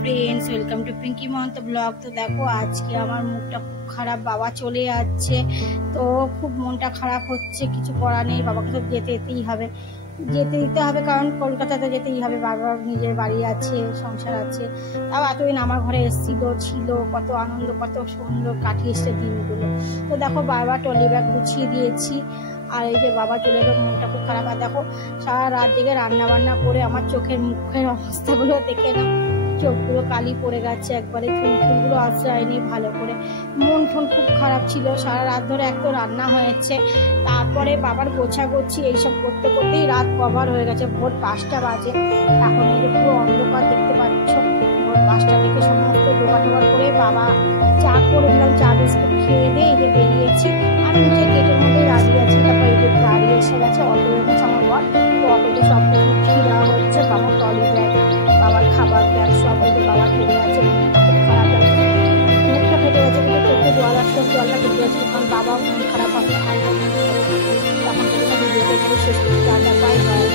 Friends, welcome to Pinki Mahanta blog. তো দেখো আজকে আমার মুডটা খুব খারাপ, বাবা চলে যাচ্ছে। তো খুব মনটা খারাপ হচ্ছে, কিছু করার নেই, বাবাকে তো যেতেই হবে, যেতে দিতে হবে, কারণ কলকাতাতে যেতেই হবে। বাবার নিজের বাড়ি আছে, সংসার আছে। তাও এতদিন আমার ঘরে ছিল, কত আনন্দ, কত সুন্দর কাটিয়েছে দিনগুলো। তো দেখো বারবার ট্রলি ব্যাগ গুছিয়ে দিয়েছি, আর এই যে বাবা চলে গেল, মনটা খুব খারাপ। আর দেখো সারা রাত জেগে রান্না বান্না করে আমার চোখের মুখের অবস্থাগুলো দেখে না, চোখগুলো কালি পড়ে গেছে, একবারে চুলগুলো আশ্রয়নি ভালো করে। মন ঠন খুব খারাপ ছিল, সারা রাত ধরে এক তো রান্না হয়েছে, তারপরে বাবার গোছাগুছি এইসব করতে করতেই রাত কভার হয়ে গেছে। ভোর 5টা বাজে। এখন এই যে পুরো অন্ধকার দেখতে পাচ্ছ। ভোর 5টা থেকে সমস্ত জোগাড় করে বাবা চা করে দিলাম, চা বিস্কুট খেয়ে দিয়ে এই যে বেরিয়েছি। আমি নিচে গেটের মধ্যে দাঁড়িয়ে আছি। তারপর এই যে গাড়ি এসে গেছে, অটো এনেছে আমার বর। তো অটোতে সব কিছু উঠিয়ে দেওয়া হচ্ছে, বাবার ট্রলি ব্যাগ, বাবার খাবার ব্যাগ সব এই যে বাবা ফেলে আছে। খুব খারাপ লাগছে, মুখটা ফেটে গেছে, কিন্তু চোখে জলটা ফেটে গেছে, কারণ বাবা মন খারাপ হবে। তখন ভিডিওটা শেষ করতে বাই বাই।